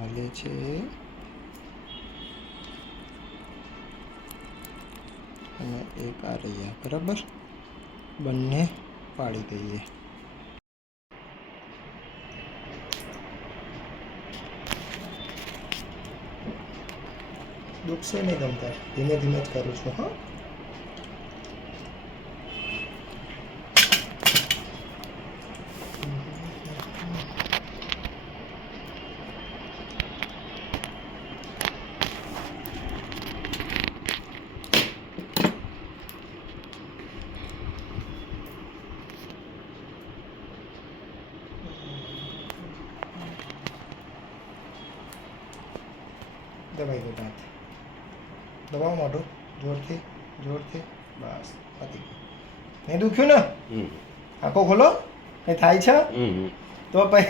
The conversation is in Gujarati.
હાલે છે અને એક આ રહ્યા, બરાબર. બંને પાડી દઈએ. દુખશે નહીં તમતાર, ધીમે ધીમે જ કરું છું. હા, દબાઈ દો દાંત. દબાવો મોઢું જોરથી, જોરથી. બસ, પતી ગયું. નહીં દુખ્યું ને? આંખો ખોલો. કંઈ થાય છે તો પછી